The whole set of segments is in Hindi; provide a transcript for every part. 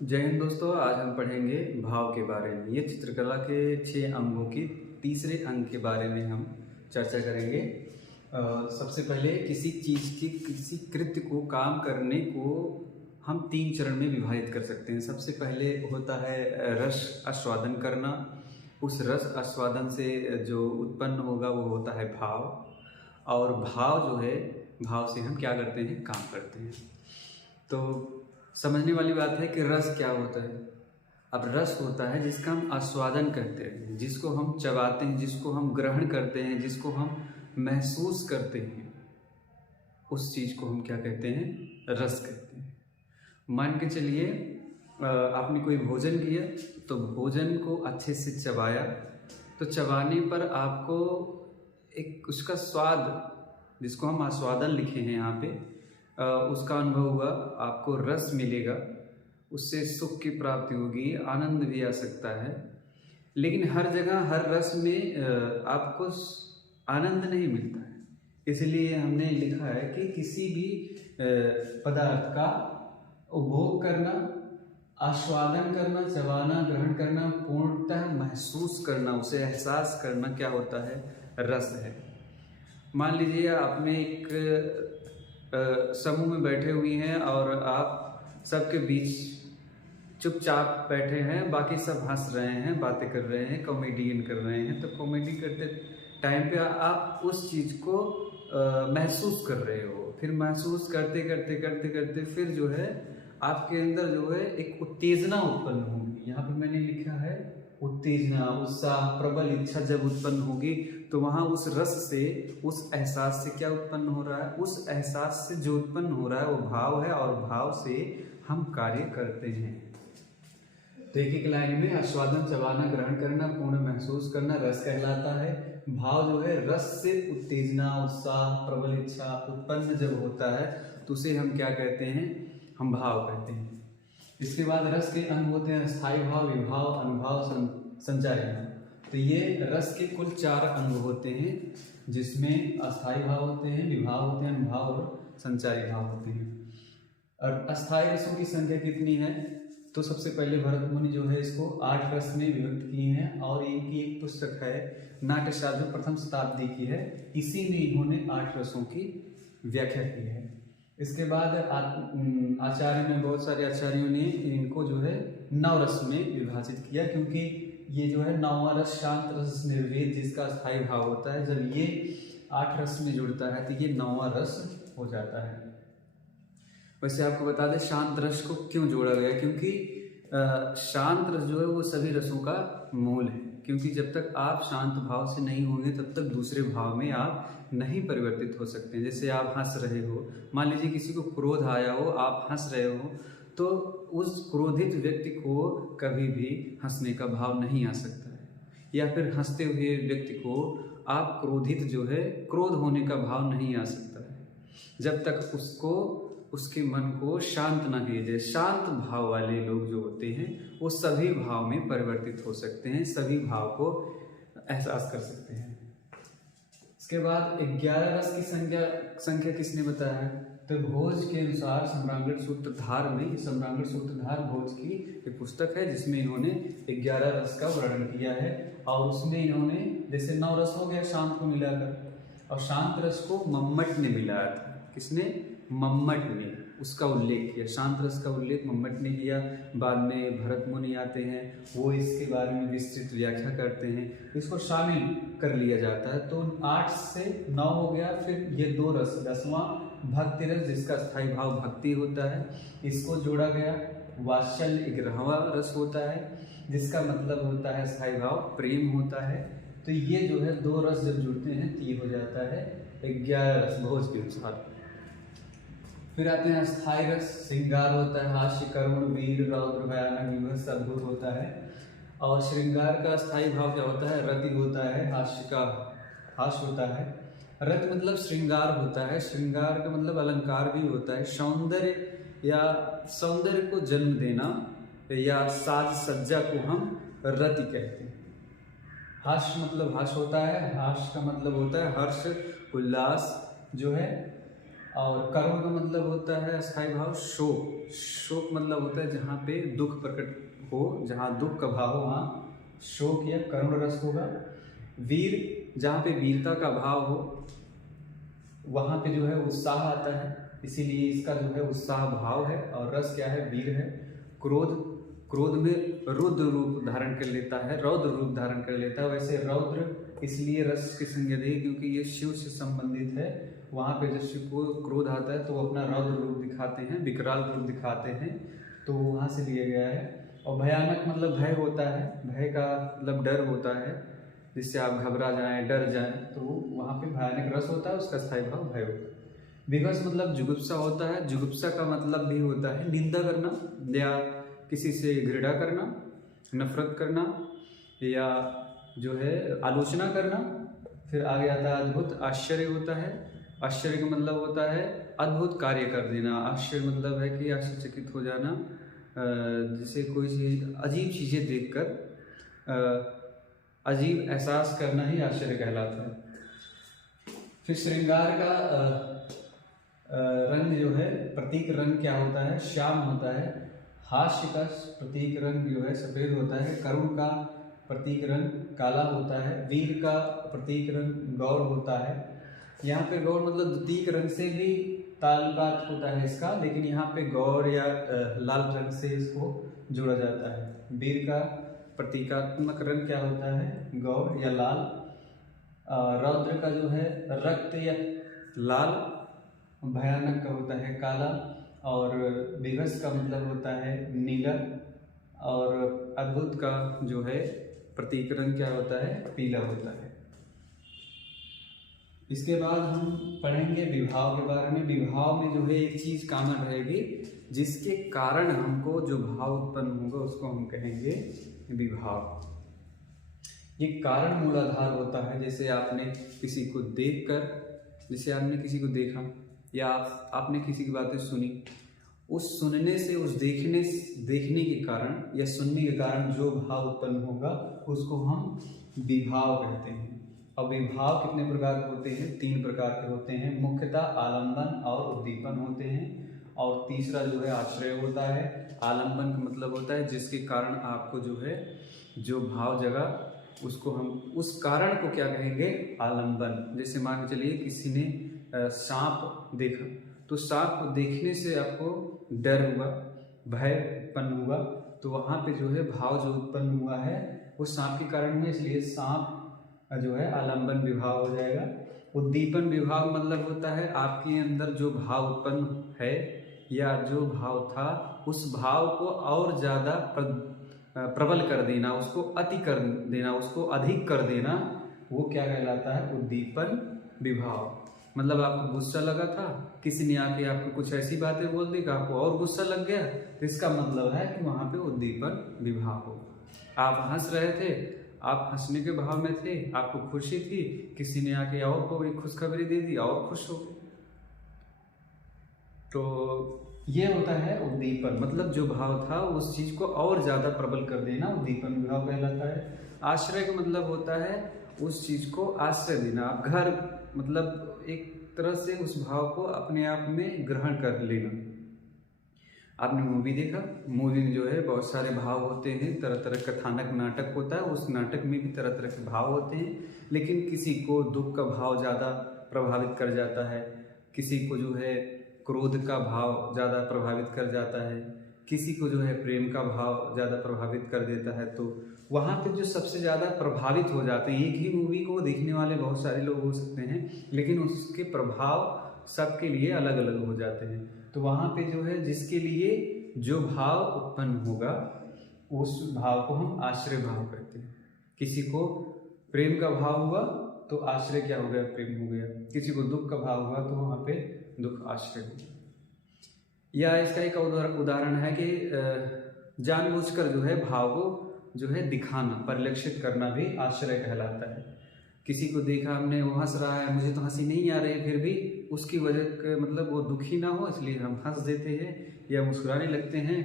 जय हिंद दोस्तों। आज हम पढ़ेंगे भाव के बारे में। ये चित्रकला के 6 अंगों की तीसरे अंग के बारे में हम चर्चा करेंगे। सबसे पहले किसी चीज़ की किसी कृत्य को काम करने को हम 3 चरण में विभाजित कर सकते हैं। सबसे पहले होता है रस आस्वादन करना। उस रस आस्वादन से जो उत्पन्न होगा वो होता है भाव। और भाव जो है, भाव से हम क्या करते हैं, काम करते हैं। तो समझने वाली बात है कि रस क्या होता है। अब रस होता है जिसका हम आस्वादन करते हैं, जिसको हम चबाते हैं, जिसको हम ग्रहण करते हैं, जिसको हम महसूस करते हैं, उस चीज़ को हम क्या कहते हैं, रस कहते हैं। मान के चलिए आपने कोई भोजन किया, तो भोजन को अच्छे से चबाया, तो चबाने पर आपको एक उसका स्वाद, जिसको हम आस्वादन लिखे हैं यहाँ पे, उसका अनुभव हुआ, आपको रस मिलेगा, उससे सुख की प्राप्ति होगी, आनंद भी आ सकता है। लेकिन हर जगह हर रस में आपको आनंद नहीं मिलता है। इसलिए हमने लिखा है कि किसी भी पदार्थ का उपभोग करना, आस्वादन करना, चबाना, ग्रहण करना, पूर्णतः महसूस करना, उसे एहसास करना क्या होता है, रस है। मान लीजिए आपने एक समूह में बैठे हुए हैं और आप सबके बीच चुपचाप बैठे हैं, बाकी सब हंस रहे हैं, बातें कर रहे हैं, कॉमेडियन कर रहे हैं। तो कॉमेडी करते टाइम पे आप उस चीज़ को महसूस कर रहे हो। फिर महसूस करते करते करते करते फिर जो है आपके अंदर जो है एक उत्तेजना उत्पन्न होगी। यहाँ पे मैंने लिखा है उत्तेजना, उत्साह, प्रबल इच्छा जब उत्पन्न होगी तो वहाँ उस रस से, उस एहसास से क्या उत्पन्न हो रहा है, उस एहसास से जो उत्पन्न हो रहा है वो भाव है, और भाव से हम कार्य करते हैं। तो एक लाइन में आस्वादन, चबाना, ग्रहण करना, पूर्ण महसूस करना रस कहलाता है। भाव जो है रस से उत्तेजना, उत्साह, प्रबल इच्छा उत्पन्न जब होता है तो उसे हम क्या कहते हैं, हम भाव कहते हैं। इसके बाद रस के अंग होते हैं स्थायी भाव, विभाव, अनुभाव, संचारी भाव। तो ये रस के कुल 4 अंग होते हैं, जिसमें अस्थायी भाव होते हैं, विभाव होते हैं, अनुभाव और संचारी भाव होते हैं। और अस्थायी रसों की संख्या कितनी है, तो सबसे पहले भरत मुनि जो है इसको 8 रस में विभक्त किए हैं, और इनकी एक पुस्तक है नाट्यशास्त्र, प्रथम शताब्दी की है। इसी में इन्होंने 8 रसों की व्याख्या की है। इसके बाद आचार्य में, बहुत सारे आचार्यों ने इनको जो है 9 रस में विभाजित किया, क्योंकि ये जो है 9वां रस शांत रस निर्वेद, जिसका स्थायी भाव होता है, जब ये 8 रस में जुड़ता है तो ये 9वां रस हो जाता है। वैसे आपको बता दें शांत रस को क्यों जोड़ा गया, क्योंकि शांत रस जो है वो सभी रसों का मूल है। क्योंकि जब तक आप शांत भाव से नहीं होंगे तब तक दूसरे भाव में आप नहीं परिवर्तित हो सकते। जैसे आप हंस रहे हो, मान लीजिए किसी को क्रोध आया हो, आप हंस रहे हो, तो उस क्रोधित व्यक्ति को कभी भी हंसने का भाव नहीं आ सकता है। या फिर हंसते हुए व्यक्ति को आप क्रोधित जो है, क्रोध होने का भाव नहीं आ सकता है, जब तक उसको, उसके मन को शांत ना किए जाए। शांत भाव वाले लोग जो होते हैं वो सभी भाव में परिवर्तित हो सकते हैं, सभी भाव को एहसास कर सकते हैं। इसके बाद 11 रस की संख्या किसने बताया है, तो भोज के अनुसार सम्रांगण सूत्रधार में, सम्रांगण सूत्रधार भोज की एक पुस्तक है, जिसमें इन्होंने 11 रस का वर्णन किया है। और उसमें इन्होंने जैसे 9 रस हो गया शांत को मिलाकर, और शांत रस को मम्मट ने मिलाया था। किसने, मम्मट ने उसका उल्लेख किया, शांत रस का उल्लेख मम्मट ने किया। बाद में भरत मुनि आते हैं, वो इसके बारे में विस्तृत व्याख्या करते हैं, इसको शामिल कर लिया जाता है। तो 8 से 9 हो गया। फिर ये 2 रस, 10वां भक्ति रस, जिसका स्थायी भाव भक्ति होता है, इसको जोड़ा गया। वात्सल्य 11वां रस होता है, जिसका मतलब होता है स्थायी भाव प्रेम होता है। तो ये जो है 2 रस जब जुड़ते हैं तो ये हो जाता है 11 रस भोज के अनुसार। फिर आते हैं अस्थायी रस, श्रृंगार होता है, हास्य, करुण, वीर, रौद्र, भयानक, विभत्स, अद्भुत होता है। और श्रृंगार का स्थायी भाव क्या होता है, रति होता है, हास्य का हास्य होता है। रत मतलब श्रृंगार होता है, श्रृंगार का मतलब अलंकार भी होता है, सौंदर्य या सौंदर्य को जन्म देना या साज सज्जा को हम रति कहते हैं। हास्य मतलब हास्य होता है, हास्य का मतलब होता है हर्ष, उल्लास जो है, और करुण का मतलब होता है अस्थायी भाव शोक। शोक मतलब होता है जहाँ पे दुख प्रकट हो, जहाँ दुख का भाव हो वहाँ शोक या करुण रस होगा। वीर जहाँ पे वीरता का भाव हो वहाँ पे जो है उत्साह आता है, इसीलिए इसका जो है उत्साह भाव है। और रस क्या है? वीर है। क्रोध, क्रोध में रुद्र रूप धारण कर लेता है, रौद्र रूप धारण कर लेता है। वैसे रौद्र इसलिए रस की संज्ञा दी क्योंकि ये शिव से संबंधित है। वहाँ पे जब शिव को क्रोध आता है तो वो अपना रौद्र रूप दिखाते हैं, विकराल रूप दिखाते हैं, तो वहाँ से लिया गया है। और भयानक मतलब भय होता है, भय का मतलब डर होता है, जिससे आप घबरा जाएं, डर जाएं, तो वहाँ पे भयानक रस होता है, उसका स्थायी भाव भय होता है। विवश मतलब जुगुप्सा होता है। जुगुप्सा का मतलब भी होता है निंदा करना या किसी से घृणा करना, नफरत करना या जो है आलोचना करना। फिर आगे आता है अद्भुत। आश्चर्य होता है। आश्चर्य का मतलब होता है अद्भुत कार्य कर देना। आश्चर्य मतलब है कि आश्चर्यचकित हो जाना, जिसे कोई चीज़ अजीब चीज़ें देखकर अजीब एहसास करना ही आश्चर्य कहलाता है। फिर श्रृंगार का रंग जो है, प्रतीक रंग क्या होता है? श्याम होता है। हास्य का प्रतीक रंग जो है सफ़ेद होता है। करुण का प्रतीक रंग काला होता है। वीर का प्रतीक रंग गौर होता है। यहाँ पे गौर मतलब द्वितीय रंग से भी ताल्लुकात होता है इसका, लेकिन यहाँ पे गौर या लाल रंग से इसको जोड़ा जाता है। वीर का प्रतीकात्मक रंग क्या होता है? गौर या लाल। रौद्र का जो है रक्त या लाल। भयानक का होता है काला। और विवश का मतलब होता है नीला। और अद्भुत का जो है प्रतीक रंग क्या होता है? पीला होता है। इसके बाद हम पढ़ेंगे विभाव के बारे में। विभाव में जो है एक चीज़ कॉमन रहेगी, जिसके कारण हमको जो भाव उत्पन्न होगा उसको हम कहेंगे विभाव। ये कारण मूलाधार होता है। जैसे आपने किसी को देखकर, जैसे आपने किसी को देखा या आपने किसी की बातें सुनी, उस सुनने से, उस देखने के कारण या सुनने के कारण जो भाव उत्पन्न होगा उसको हम विभाव कहते हैं। और विभाव कितने प्रकार के होते हैं? 3 प्रकार के होते हैं। मुख्यतः आलंबन और उद्दीपन होते हैं। और तीसरा जो है आश्रय होता है। आलंबन का मतलब होता है जिसके कारण आपको जो है जो भाव जगा उसको हम, उस कारण को क्या कहेंगे? आलंबन। जैसे मान के चलिए किसी ने सांप देखा, तो सांप को देखने से आपको डर हुआ, भय उत्पन्न हुआ, तो वहाँ पे जो है भाव जो उत्पन्न हुआ है वो सांप के कारण हुआ, इसलिए सांप जो है आलंबन विभाव हो जाएगा। उद्दीपन विभाव मतलब होता है आपके अंदर जो भाव उत्पन्न है या जो भाव था उस भाव को और ज़्यादा प्रबल कर देना, उसको अति कर देना, उसको अधिक कर देना, वो क्या कहलाता है? उद्दीपन विभाव। मतलब आपको गुस्सा लगा था, किसी ने आके आपको कुछ ऐसी बातें बोल दी कि आपको और गुस्सा लग गया, तो इसका मतलब है कि वहाँ पे उद्दीपन विभाव हो। आप हंस रहे थे, आप हंसने के भाव में थे, आपको खुशी थी, किसी ने आके और को एक खुशखबरी दे दी और खुश हो गए, तो ये होता है उद्दीपन। मतलब जो भाव था उस चीज को और ज्यादा प्रबल कर देना, उद्दीपन विभाव कहलाता है। आश्रय का मतलब होता है उस चीज को आश्रय देना। आप घर मतलब एक तरह से उस भाव को अपने आप में ग्रहण कर लेना। आपने मूवी देखा, मूवी में जो है बहुत सारे भाव होते हैं, तरह तरह का कथानक नाटक होता है, उस नाटक में भी तरह तरह के भाव होते हैं, लेकिन किसी को दुख का भाव ज़्यादा प्रभावित कर जाता है, किसी को जो है क्रोध का भाव ज़्यादा प्रभावित कर जाता है, किसी को जो है प्रेम का भाव ज़्यादा प्रभावित कर देता है। तो वहाँ पे जो सबसे ज़्यादा प्रभावित हो जाते हैं, एक ही मूवी को देखने वाले बहुत सारे लोग हो सकते हैं, लेकिन उसके प्रभाव सबके लिए अलग अलग हो जाते हैं। तो वहाँ पे जो है जिसके लिए जो भाव उत्पन्न होगा उस भाव को हम आश्रय भाव कहते हैं। किसी को प्रेम का भाव हुआ तो आश्रय क्या हो गया? प्रेम हो गया। किसी को दुख का भाव हुआ तो वहाँ पे दुख आश्रय हो गया। या इसका एक उदाहरण है कि जानबूझकर जो है भाव को जो है दिखाना, परिलक्षित करना भी आश्रय कहलाता है। किसी को देखा हमने, वो हंस रहा है, मुझे तो हंसी नहीं आ रही है, फिर भी उसकी वजह के मतलब वो दुखी ना हो इसलिए हम हंस देते हैं या मुस्कुराने लगते हैं,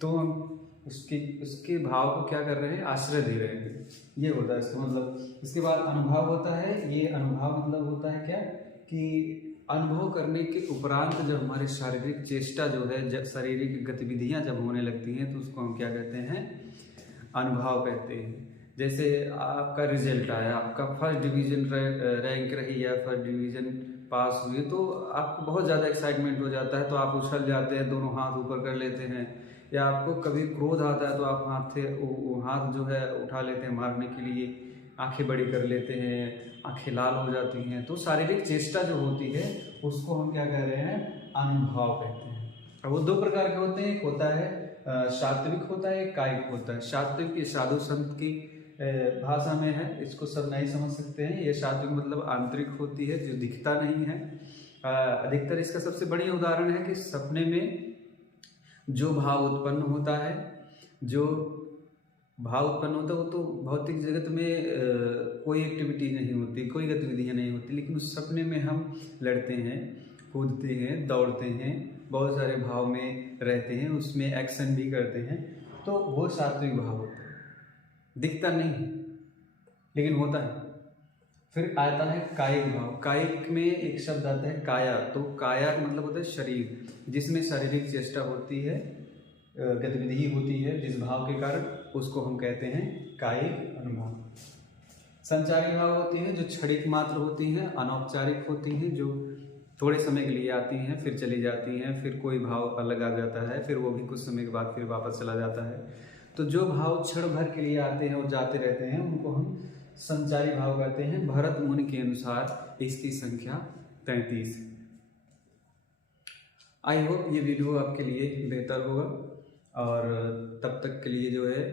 तो हम उसके भाव को क्या कर रहे हैं? आश्रय दे रहे हैं। ये होता है इसका मतलब। इसके बाद अनुभव होता है। ये अनुभव मतलब होता है क्या कि अनुभव करने के उपरांत जब हमारे शारीरिक चेष्टा जो है, शारीरिक गतिविधियां जब होने लगती हैं तो उसको हम क्या कहते हैं, अनुभव कहते हैं। जैसे आपका रिजल्ट आया, आपका फर्स्ट डिवीजन रैंक रही या फर्स्ट डिवीजन पास हुई, तो आपको बहुत ज़्यादा एक्साइटमेंट हो जाता है, तो आप उछल जाते हैं, दोनों हाथ ऊपर कर लेते हैं। या आपको कभी क्रोध आता है तो आप हाथ जो है उठा लेते हैं मारने के लिए, आंखें बड़ी कर लेते हैं, आंखें लाल हो जाती हैं। तो शारीरिक चेष्टा जो होती है उसको हम क्या कह रहे हैं, अनुभव कहते हैं। अब वो दो प्रकार के होते हैं, एक होता है सात्विक होता है, एक कायिक होता है। सात्विक ये साधु संत की भाषा में है, इसको सब नहीं समझ सकते हैं। ये सात्विक मतलब आंतरिक होती है, जो दिखता नहीं है। अधिकतर इसका सबसे बढ़िया उदाहरण है कि सपने में जो भाव उत्पन्न होता है, जो भाव उत्पन्न होता है वो तो भौतिक जगत में कोई एक्टिविटी नहीं होती, कोई गतिविधियाँ नहीं होती, लेकिन उस सपने में हम लड़ते हैं, कूदते हैं, दौड़ते हैं, बहुत सारे भाव में रहते हैं, उसमें एक्शन भी करते हैं, तो वो सात्विक भाव होता है। दिखता नहीं लेकिन होता है। फिर आता है कायिक भाव। कायिक में एक शब्द आता है काया, तो काया मतलब होता है शरीर, जिसमें शारीरिक चेष्टा होती है, गतिविधि होती है जिस भाव के कारण, उसको हम कहते हैं कायिक अनुभव। संचारी भाव होती हैं जो क्षणिक मात्र होती हैं, अनौपचारिक होती हैं, जो थोड़े समय के लिए आती हैं फिर चली जाती हैं, फिर कोई भाव अलग आ जाता है, फिर वो भी कुछ समय के बाद फिर वापस चला जाता है। तो जो भाव क्षण भर के लिए आते हैं और जाते रहते हैं उनको हम संचारी भाव कहते हैं। भरत मुनि के अनुसार इसकी संख्या 33 है। आई होप ये वीडियो आपके लिए बेहतर होगा, और तब तक के लिए जो है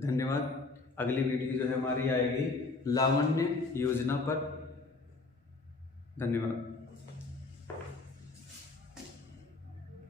धन्यवाद। अगली वीडियो जो है हमारी आएगी लावण्य योजना पर। धन्यवाद।